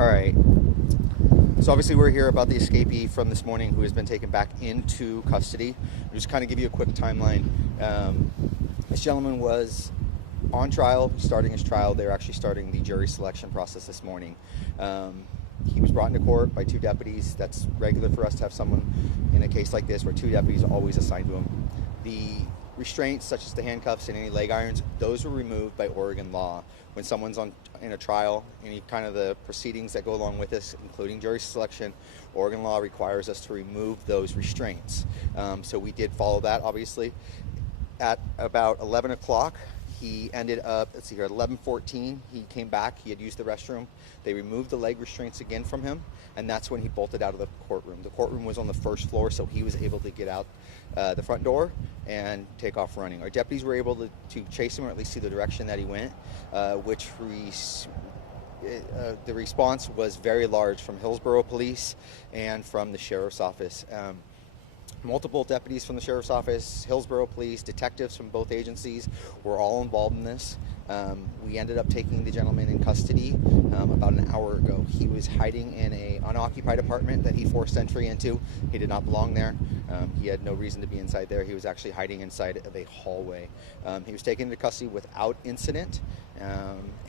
All right. So obviously we're here about the escapee from this morning who has been taken back into custody. I'll just kind of give you a quick timeline. This gentleman was on trial, starting his trial. They're actually starting the jury selection process this morning. He was brought into court by 2 deputies. That's regular for us to have someone in a case like this where 2 deputies are always assigned to him. The restraints, such as the handcuffs and any leg irons, those were removed by Oregon law. When someone's in a trial, any kind of the proceedings that go along with this, including jury selection, Oregon law requires us to remove those restraints. So we did follow that, obviously. At about 11 o'clock, he ended up, let's see here, at 11:14, he came back, he had used the restroom. They removed the leg restraints again from him, and that's when he bolted out of the courtroom. The courtroom was on the first floor, so he was able to get out the front door and take off running. Our deputies were able to chase him, or at least see the direction that he went, the response was very large from Hillsborough Police and from the Sheriff's Office. Multiple deputies from the Sheriff's Office, Hillsborough Police, detectives from both agencies were all involved in this. We ended up taking the gentleman in custody about an hour ago. He was hiding in an unoccupied apartment that he forced entry into. He did not belong there. He had no reason to be inside there. He was actually hiding inside of a hallway. He was taken into custody without incident,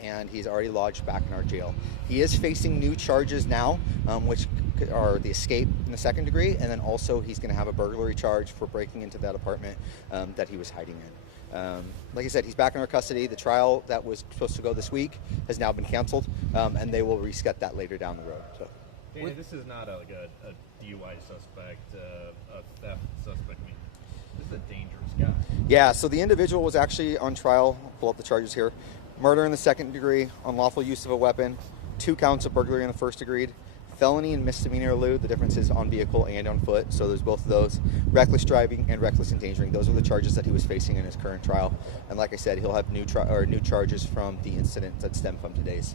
and he's already lodged back in our jail. He is facing new charges now, which are the escape in the second degree, and then also he's going to have a burglary charge for breaking into that apartment that he was hiding in. Like I said, he's back in our custody. The trial that was supposed to go this week has now been canceled, and they will reset that later down the road. So, Danny, this is not a DUI suspect, a theft suspect. I mean, this is a dangerous guy. Yeah, so the individual was actually on trial. I'll pull up the charges here. Murder in the second degree, unlawful use of a weapon, 2 counts of burglary in the first degree, felony and misdemeanor elude. The difference is on vehicle and on foot, so there's both of those. Reckless driving and reckless endangering. Those are the charges that he was facing in his current trial. And like I said, he'll have new charges from the incident that stem from today's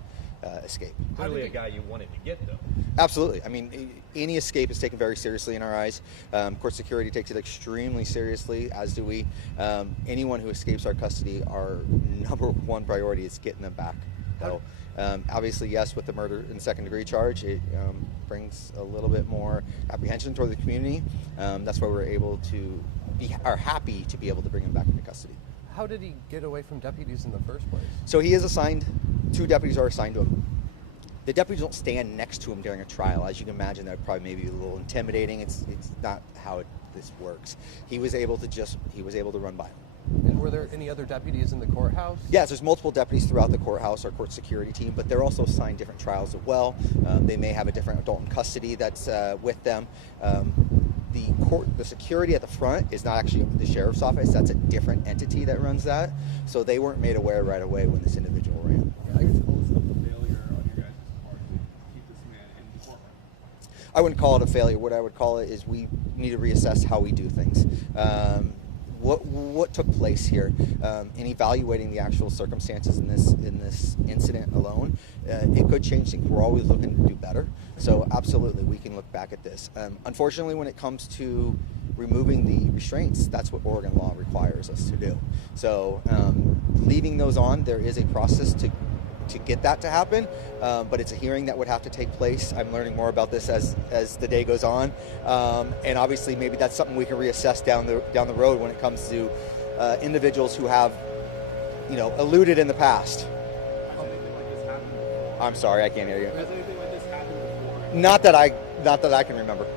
escape. Clearly a guy you wanted to get, though. Absolutely. I mean, any escape is taken very seriously in our eyes. Court security takes it extremely seriously, as do we. Anyone who escapes our custody, our number 1 priority is getting them back. So, obviously, yes, with the murder in second degree charge, it brings a little bit more apprehension toward the community. That's why we're happy to be able to bring him back into custody. How did he get away from deputies in the first place? So he is assigned, 2 deputies are assigned to him. The deputies don't stand next to him during a trial. As you can imagine, that would probably maybe a little intimidating. It's not how this works. He was able to run by him. And were there any other deputies in the courthouse? Yes, there's multiple deputies throughout the courthouse, our court security team, but they're also assigned different trials as well. They may have a different adult in custody that's with them. The security at the front is not actually the Sheriff's Office. That's a different entity that runs that. So they weren't made aware right away when this individual ran. I wouldn't call it a failure. What I would call it is we need to reassess how we do things. What took place here, in evaluating the actual circumstances in this incident alone, it could change things. We're always looking to do better, so absolutely we can look back at this. Unfortunately, when it comes to removing the restraints, that's what Oregon law requires us to do. So leaving those on, there is a process to get that to happen, but it's a hearing that would have to take place. I'm learning more about this as the day goes on, and obviously maybe that's something we can reassess down the road when it comes to individuals who have, eluded in the past. Has anything like this happened before? I'm sorry, I can't hear you. Has anything like this happened before? Not that I can remember.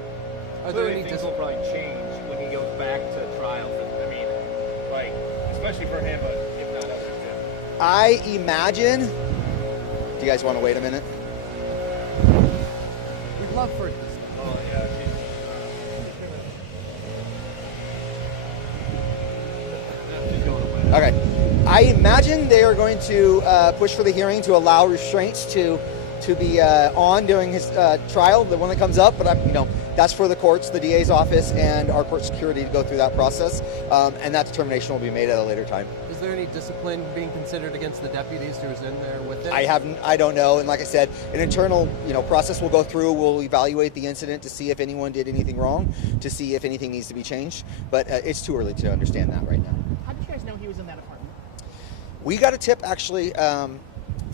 Are there Clearly any things will probably change when he goes back to trials. I mean, like, especially for him, but if not others too. I imagine. Do you guys want to wait a minute? We'd love for it to stop. Oh, yeah. She's going away. Okay. I imagine they are going to push for the hearing to allow restraints to be on during his trial, the one that comes up. But that's for the courts, the DA's office, and our court security to go through that process, and that determination will be made at a later time. Is there any discipline being considered against the deputies who was in there with it? I don't know, and like I said, an internal process will go through. We'll evaluate the incident to see if anyone did anything wrong, to see if anything needs to be changed. But it's too early to understand that right now. How did you guys know he was in that apartment? We got a tip actually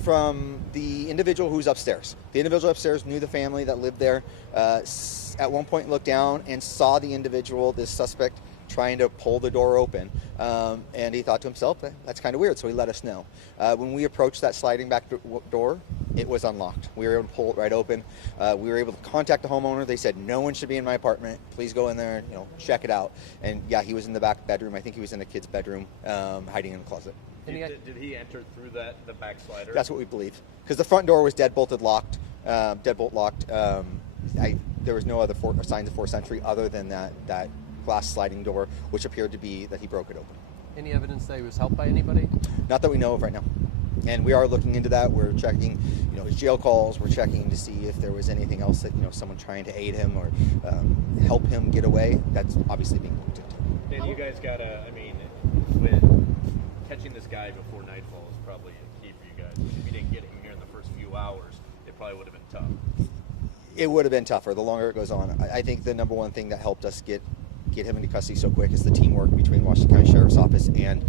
from the individual who's upstairs. The individual upstairs knew the family that lived there. At one point looked down and saw the individual, this suspect, trying to pull the door open. And he thought to himself, that's kind of weird, so he let us know. When we approached that sliding back door, it was unlocked. We were able to pull it right open. We were able to contact the homeowner. They said, no one should be in my apartment. Please go in there and check it out. And yeah, he was in the back bedroom. I think he was in the kid's bedroom, hiding in the closet. Did he enter through the back slider? That's what we believe. Because the front door was deadbolt locked. There was no other signs of forced entry other than that glass sliding door, which appeared to be that he broke it open. Any evidence that he was helped by anybody? Not that we know of right now. And we are looking into that. We're checking, his jail calls. We're checking to see if there was anything else that, someone trying to aid him or help him get away. That's obviously being looked into. And you guys with catching this guy before nightfall is probably a key for you guys. If you didn't get him here in the first few hours, it probably would have been tough. It would have been tougher the longer it goes on. I think the number one thing that helped us get him into custody so quick is the teamwork between Washington County Sheriff's Office and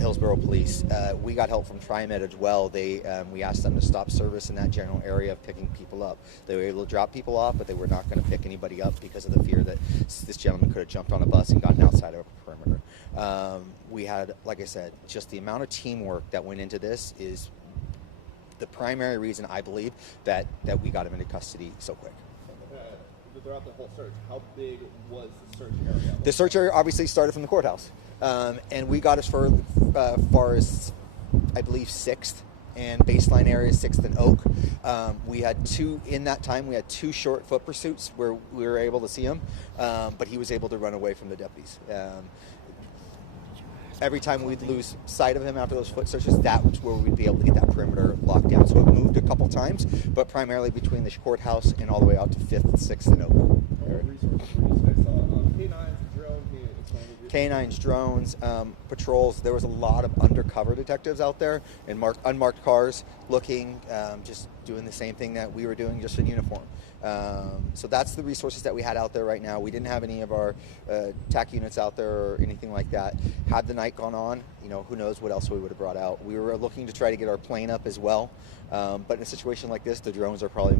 Hillsborough Police. We got help from TriMed as well. We asked them to stop service in that general area of picking people up. They were able to drop people off, but they were not going to pick anybody up because of the fear that this gentleman could have jumped on a bus and gotten outside of a perimeter. We had, like I said, just the amount of teamwork that went into this is the primary reason I believe that we got him into custody so quick. Throughout the whole search, how big was the search area? The search area obviously started from the courthouse, and we got as far as, I believe, 6th, and baseline area 6th and Oak. We had two short foot pursuits where we were able to see him, but he was able to run away from the deputies. Every time we'd lose sight of him after those foot searches, that was where we'd be able to get that perimeter locked down. So it moved a couple times, but primarily between the courthouse and all the way out to 5th, 6th, and Oak. What resources were you guys saw? Canines, drones, Canines, drones, patrols. There was a lot of undercover detectives out there in unmarked cars looking, just doing the same thing that we were doing, just in uniform. So that's the resources that we had out there right now. We didn't have any of our TAC units out there or anything like that. Had the night gone on, who knows what else we would have brought out. We were looking to try to get our plane up as well. But in a situation like this, the drones are probably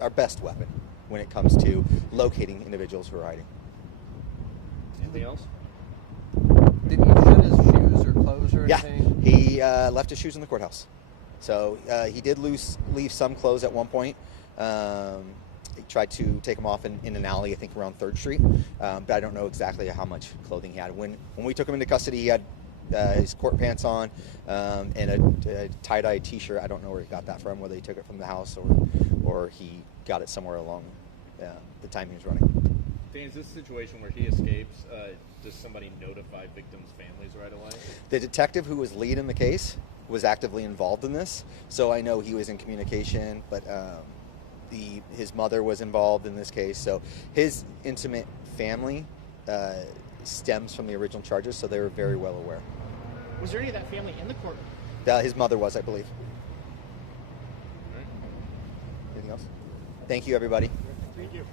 our best weapon when it comes to locating individuals who are hiding. Anything else? Did he shed his shoes or clothes or anything? Yeah, he left his shoes in the courthouse. So he did leave some clothes at one point. He tried to take them off in an alley, I think around 3rd Street, but I don't know exactly how much clothing he had. When we took him into custody, he had his court pants on and a tie-dye T-shirt. I don't know where he got that from, whether he took it from the house or he got it somewhere along the time he was running. Dan, is this a situation where he escapes? Does somebody notify victims' families right away? The detective who was lead in the case was actively involved in this, so I know he was in communication, but his mother was involved in this case, so his intimate family stems from the original charges, so they were very well aware. Was there any of that family in the court? His mother was, I believe. All right. Anything else? Thank you, everybody. Thank you.